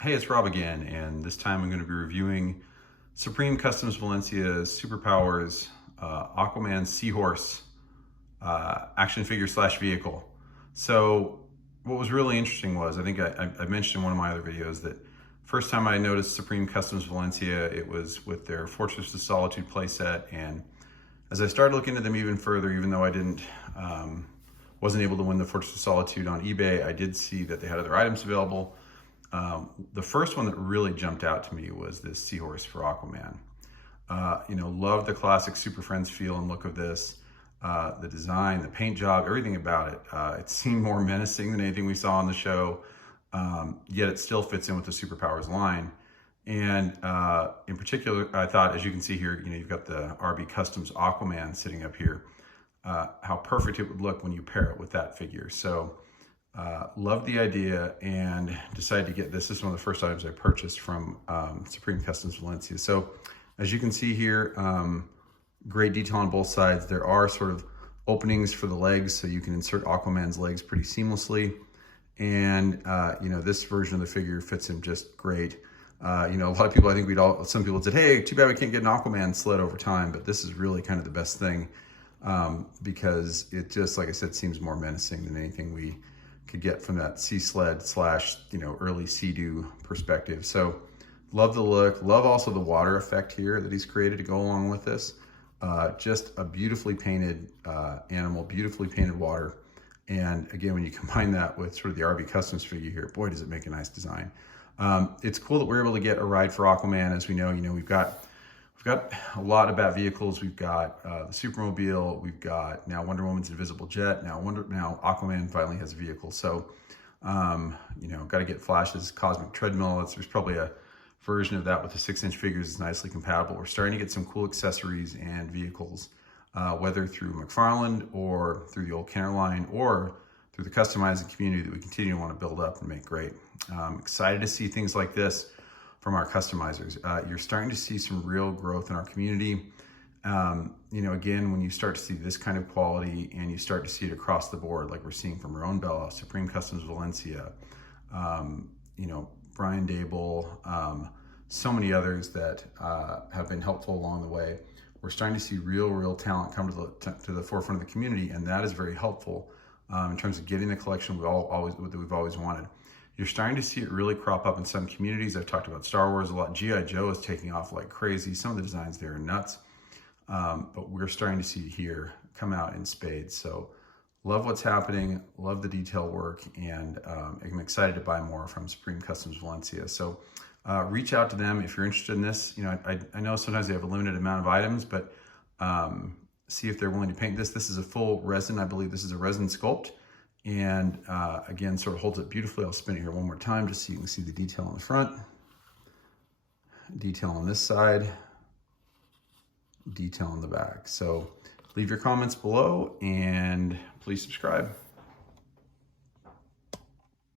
Hey, it's Rob again, and this time I'm going to be reviewing Supremecustoms Valencia's Superpowers Aquaman Seahorse action figure slash vehicle. So what was really interesting was, I think I mentioned in one of my other videos that first time I noticed Supremecustoms Valencia, it was with their Fortress of Solitude playset, and as I started looking into them even further, even though I wasn't able to win the Fortress of Solitude on eBay, I did see that they had other items available. The first one that really jumped out to me was this Seahorse for Aquaman. Love the classic SuperFriends feel and look of this. The design, the paint job, everything about it. It seemed more menacing than anything we saw on the show, yet it still fits in with the Superpowers line. And in particular, I thought, as you can see here, you've got the RB Customs Aquaman sitting up here. How perfect it would look when you pair it with that figure. So loved the idea and decided to get this. This is one of the first items I purchased from Supremecustoms Valencia. So as you can see here, great detail on both sides. There are sort of openings for the legs, so you can insert Aquaman's legs pretty seamlessly. And this version of the figure fits him just great. A lot of people, I think some people said, hey, too bad we can't get an Aquaman sled over time, but this is really kind of the best thing because it just, like I said, seems more menacing than anything we could get from that sea sled slash, early Sea-Doo perspective. So love the look, love also the water effect here that he's created to go along with this. Just a beautifully painted animal, beautifully painted water. And again, when you combine that with sort of the RB Customs figure here, boy, does it make a nice design. It's cool that we're able to get a ride for Aquaman. As we know, we've got a lot of Bat vehicles. We've got the Supermobile. We've got now Wonder Woman's Invisible Jet. Now Aquaman finally has a vehicle. So, got to get Flash's Cosmic Treadmill. There's probably a version of that with the 6-inch figures is nicely compatible. We're starting to get some cool accessories and vehicles, whether through McFarlane or through the old Kenner line or through the customizing community that we continue to want to build up and make great. Excited to see things like this from our customizers. You're starting to see some real growth in our community. Again, when you start to see this kind of quality and you start to see it across the board, like we're seeing from our own Bella, Supremecustoms Valencia, Brian Dable, so many others that have been helpful along the way. We're starting to see real talent come to the forefront of the community, and that is very helpful in terms of getting the collection we've always wanted. You're starting to see it really crop up in some communities. I've talked about Star Wars a lot. G.I. Joe is taking off like crazy. Some of the designs there are nuts, but we're starting to see it here come out in spades. So love what's happening, love the detail work, and I'm excited to buy more from Supremecustoms Valencia. So reach out to them if you're interested in this. I know sometimes they have a limited amount of items, but see if they're willing to paint this. This is a full resin. I believe this is a resin sculpt. And again, sort of holds it beautifully. I'll spin it here one more time just so you can see the detail on the front, detail on this side, detail on the back. So leave your comments below and please subscribe.